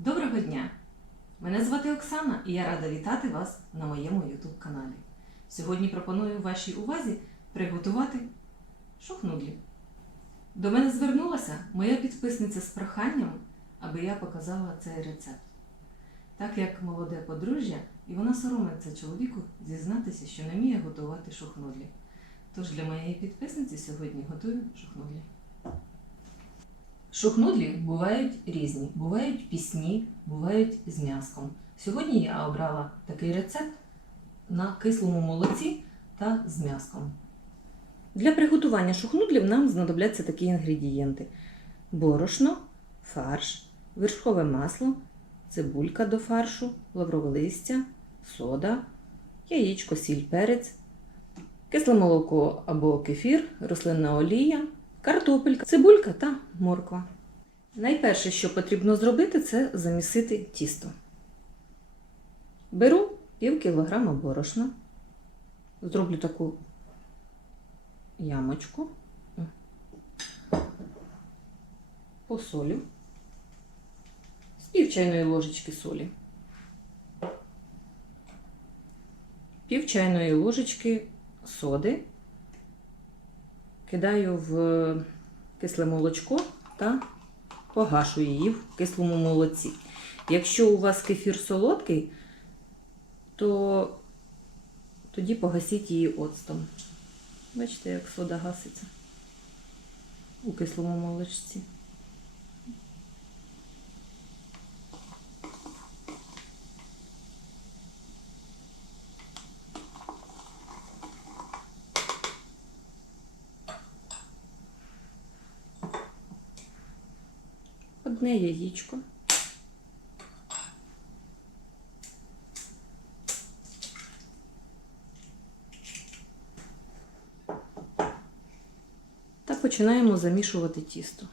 Доброго дня! Мене звати Оксана і я рада вітати вас на моєму YouTube каналі. Сьогодні пропоную вашій увазі приготувати шухнудлі. До мене звернулася моя підписниця з проханням, аби я показала цей рецепт. Так як молоде подружжя, і вона соромиться чоловіку зізнатися, що не вміє готувати шухнудлі. Тож для моєї підписниці сьогодні готую шухнудлі. Шухнудлі бувають різні, бувають пісні, бувають з м'яском. Сьогодні я обрала такий рецепт на кислому молоці та з м'яском. Для приготування шухнудлів нам знадобляться такі інгредієнти: борошно, фарш, вершкове масло, цибулька до фаршу, лаврове листя, сода, яєчко, сіль, перець, кисле молоко або кефір, рослинна олія, картопелька, цибулька та морква. Найперше, що потрібно зробити, це замісити тісто. Беру пів кілограма борошна, зроблю таку ямочку, посолю з пів чайної ложечки солі, пів чайної ложечки соди, кидаю в кисле молочко та погашу її в кислому молоці. Якщо у вас кефір солодкий, то тоді погасіть її оцтом. Бачите, як сода гаситься у кислому молочці. Одне яєчко. Та починаємо замішувати тісто.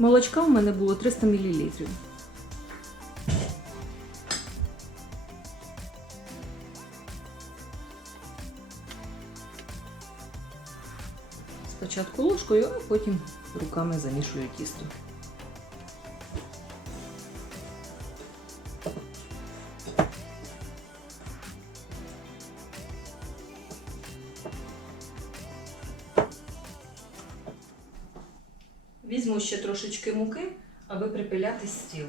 Молочка у мене було 300 мл. Спочатку ложкою, а потім руками замішую тісто. Візьму ще трошечки муки, аби припиляти стіл.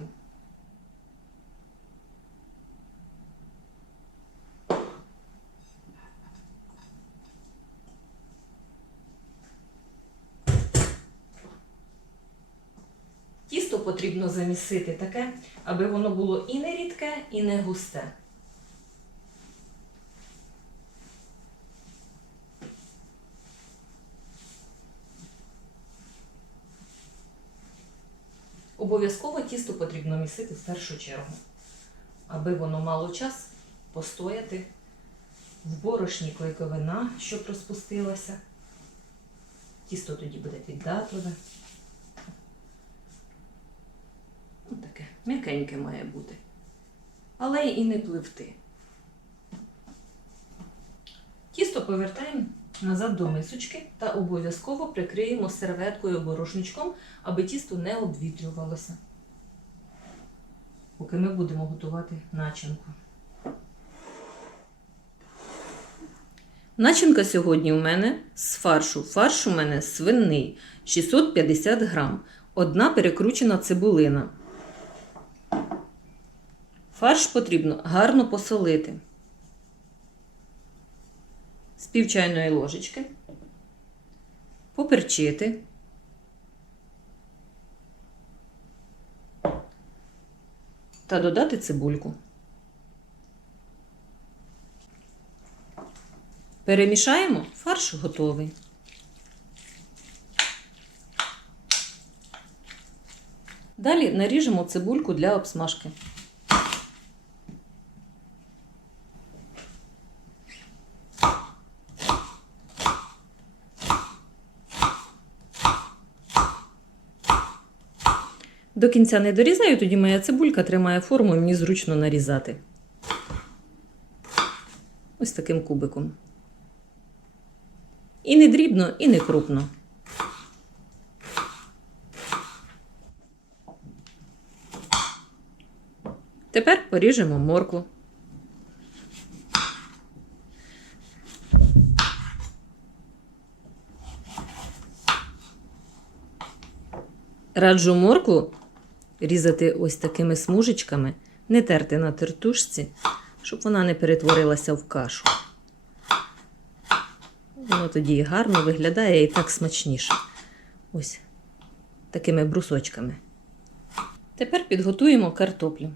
Тісто потрібно замісити таке, аби воно було і не рідке, і не густе. Обов'язково тісто потрібно місити в першу чергу, аби воно мало час постояти в борошні клейковина, щоб розпустилася. Тісто тоді буде піддатливе. Ну, таке м'якеньке має бути. Але і не пливти. Тісто повертаємо назад до мисочки та обов'язково прикриємо серветкою або рушничком, аби тісто не обвітрювалося. Поки ми будемо готувати начинку. Начинка сьогодні у мене з фаршу. Фарш у мене свинний 650 грам. Одна перекручена цибулина. Фарш потрібно гарно посолити. З пів чайної ложечки, поперчити. Та додати цибульку. Перемішаємо, фарш готовий. Далі наріжемо цибульку для обсмажки. До кінця не дорізаю, тоді моя цибулька тримає форму і мені зручно нарізати. Ось таким кубиком. І не дрібно, і не крупно. Тепер поріжемо моркву. Раджу моркву різати ось такими смужечками, не терти на тертушці, щоб вона не перетворилася в кашу. Воно тоді гарно виглядає і так смачніше. Ось такими брусочками. Тепер підготуємо картоплю.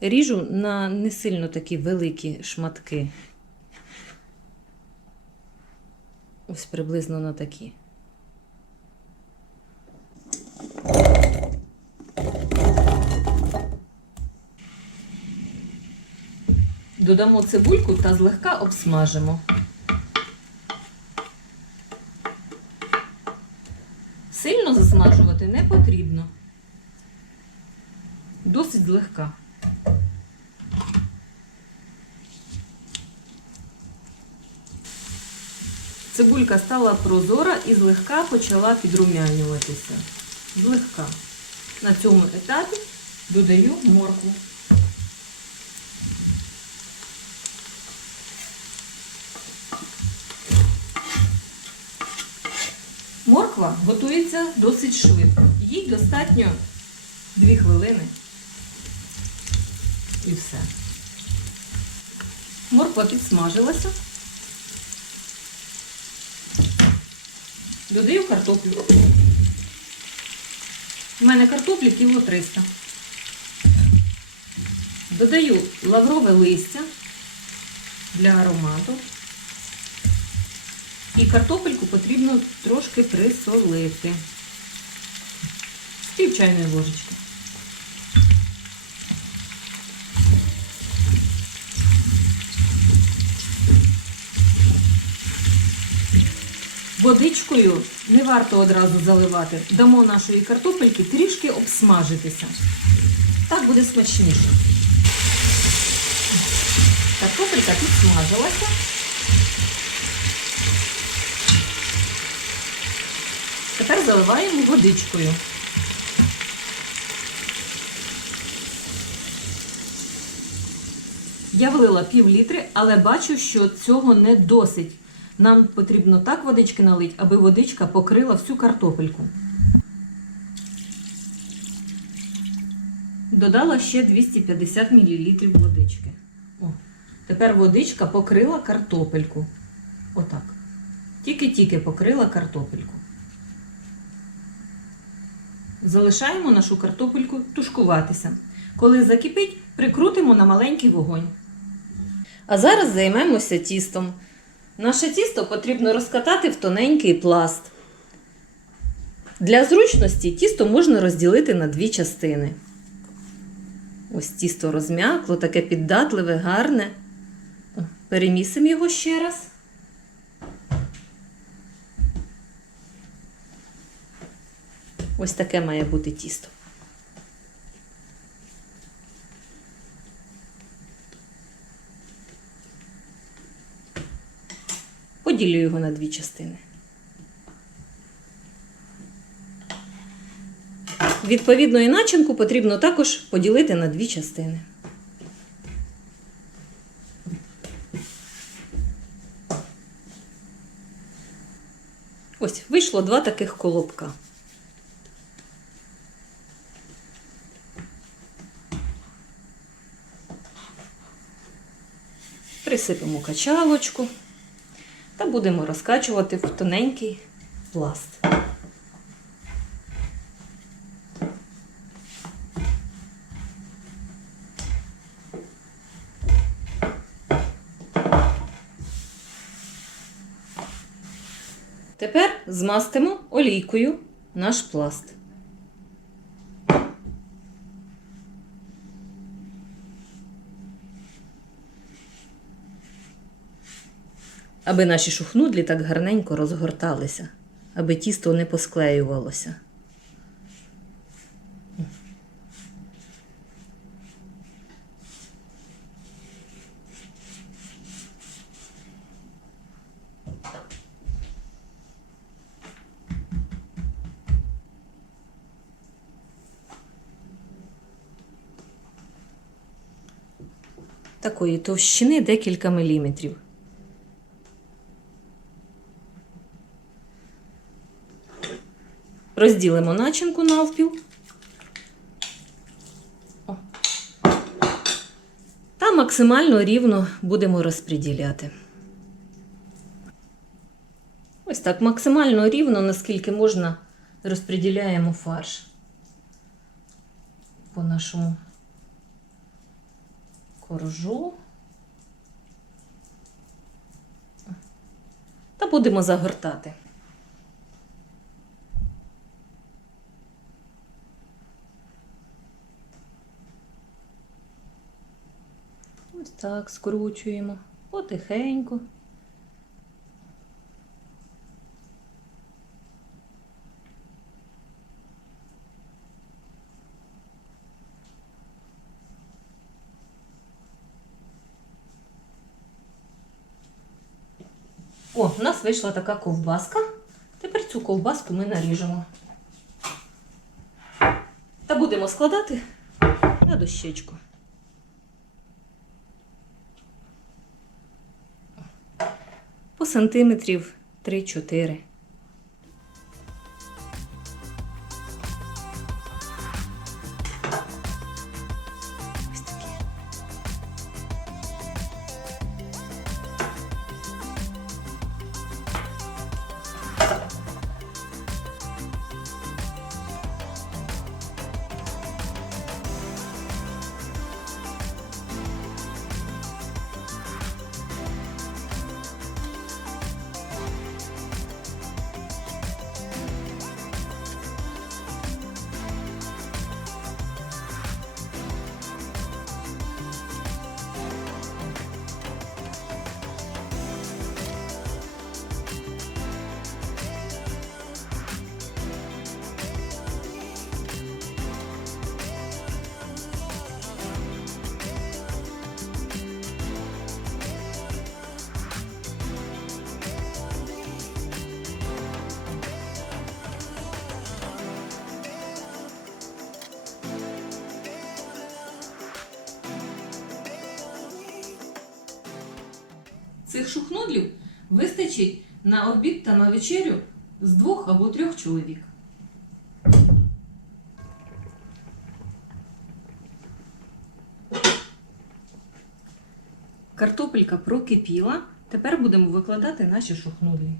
Ріжу на не сильно такі великі шматки. Ось приблизно на такі. Додамо цибульку та злегка обсмажимо. Сильно засмажувати не потрібно. Досить злегка. Цибулька стала прозора і злегка почала підрумянюватися. Злегка. На цьому етапі додаю моркву. Морква готується досить швидко. Їй достатньо 2 хвилини. І все. Морква підсмажилася. Додаю картоплю. У мене картоплі кіло 300. Додаю лаврове листя для аромату. І картопельку потрібно трошки присолити. Пів чайної ложечки. Водичкою не варто одразу заливати. Дамо нашої картопельки трішки обсмажитися. Так буде смачніше. Картопелька підсмажилася. Тепер заливаємо водичкою. Я влила пів літри, але бачу, що цього не досить. Нам потрібно так водички налити, аби водичка покрила всю картопельку. Додала ще 250 мл водички. О, тепер водичка покрила картопельку. Отак. Тільки-тільки покрила картопельку. Залишаємо нашу картопельку тушкуватися. Коли закипить, прикрутимо на маленький вогонь. А зараз займемося тістом. Наше тісто потрібно розкатати в тоненький пласт. Для зручності тісто можна розділити на дві частини. Ось тісто розм'якло, таке піддатливе, гарне. Перемісимо його ще раз. Ось таке має бути тісто. Поділю його на дві частини. Відповідно, і начинку потрібно також поділити на дві частини. Ось вийшло два таких колобка. Присипемо качалочку та будемо розкачувати в тоненький пласт. Тепер змастимо олійкою наш пласт. Аби наші шухнудлі так гарненько розгорталися, аби тісто не посклеювалося. Такої товщини декілька міліметрів. Розділимо начинку навпіл. Та максимально рівно будемо розподіляти. Ось так максимально рівно, наскільки можна, розподіляємо фарш по нашому коржу. Та будемо загортати. Ось так скручуємо потихеньку. О, у нас вийшла така ковбаска. Тепер цю ковбаску ми наріжемо. Та будемо складати на дощечку. Сантиметрів 3-4. Ось Цих шухнудлів вистачить на обід та на вечерю з двох або трьох чоловік. Картопелька прокипіла. Тепер будемо викладати наші шухнудлі.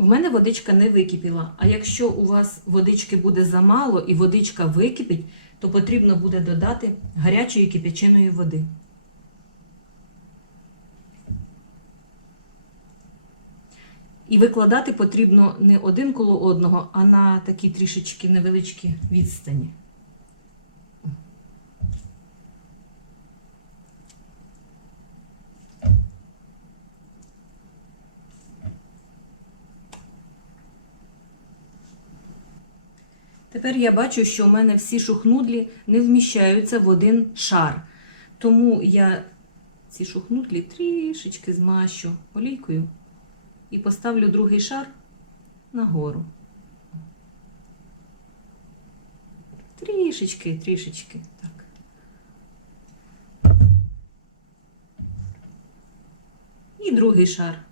В мене водичка не википіла, а якщо у вас водички буде замало і водичка википить, то потрібно буде додати гарячої кипяченої води. І викладати потрібно не один коло одного, а на такі трішечки невеличкі відстані. Тепер я бачу, що у мене всі шухнудлі не вміщаються в один шар. Тому я ці шухнудлі трішечки змащу олійкою і поставлю другий шар нагору. Трішечки, трішечки. Так. І другий шар.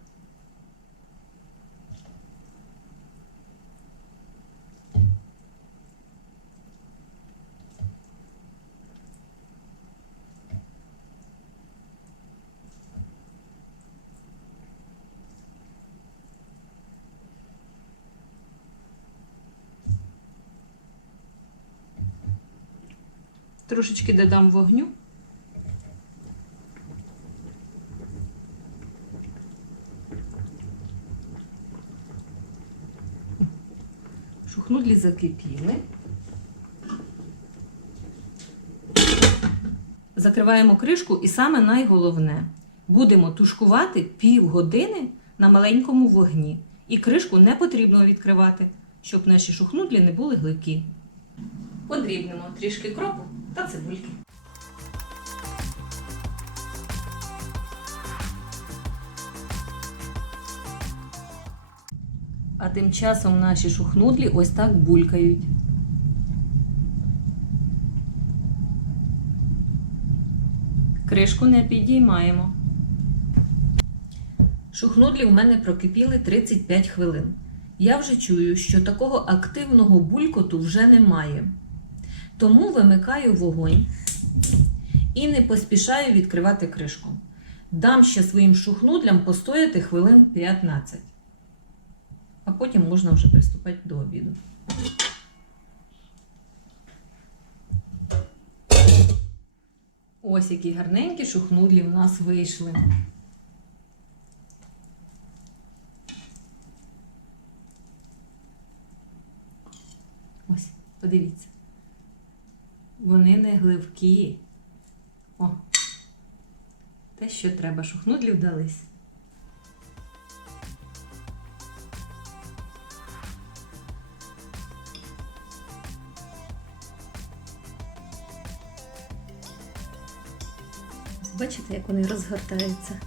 Трошечки додам вогню. Шухнудлі закипіли. Закриваємо кришку і саме найголовне. Будемо тушкувати півгодини на маленькому вогні. І кришку не потрібно відкривати, щоб наші шухнудлі не були глибкі. Подрібнемо трішки кропу та цибульки. А тим часом наші шухнудлі ось так булькають. Кришку не підіймаємо. Шухнудлі в мене прокипіли 35 хвилин. Я вже чую, що такого активного булькоту вже немає. Тому вимикаю вогонь і не поспішаю відкривати кришку. Дам ще своїм шухнудлям постояти хвилин 15. А потім можна вже приступати до обіду. Ось які гарненькі шухнудлі в нас вийшли. Ось, подивіться. Вони не гливкі. О, те, що треба, шухнудлі вдались. Бачите, як вони розгортаються.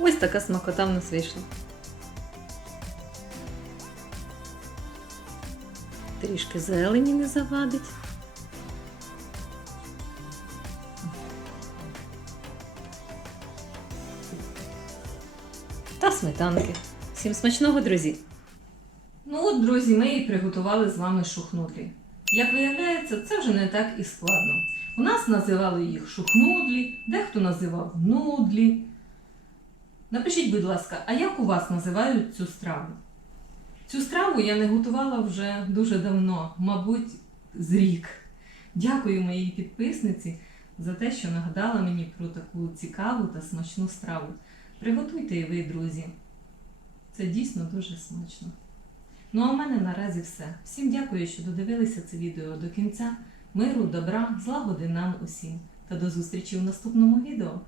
Ось така смакота в нас вийшла. Трішки зелені не завадить. Та сметанки. Всім смачного, друзі! Ну от, друзі, ми і приготували з вами шухнудлі. Як виявляється, це вже не так і складно. У нас називали їх шухнудлі, дехто називав нудлі. Напишіть, будь ласка, а як у вас називають цю страву? Цю страву я не готувала вже дуже давно, мабуть, з рік. Дякую моїй підписниці за те, що нагадала мені про таку цікаву та смачну страву. Приготуйте і ви, друзі. Це дійсно дуже смачно. Ну а в мене наразі все. Всім дякую, що додивилися це відео до кінця. Миру, добра, злагоди нам усім. Та до зустрічі в наступному відео.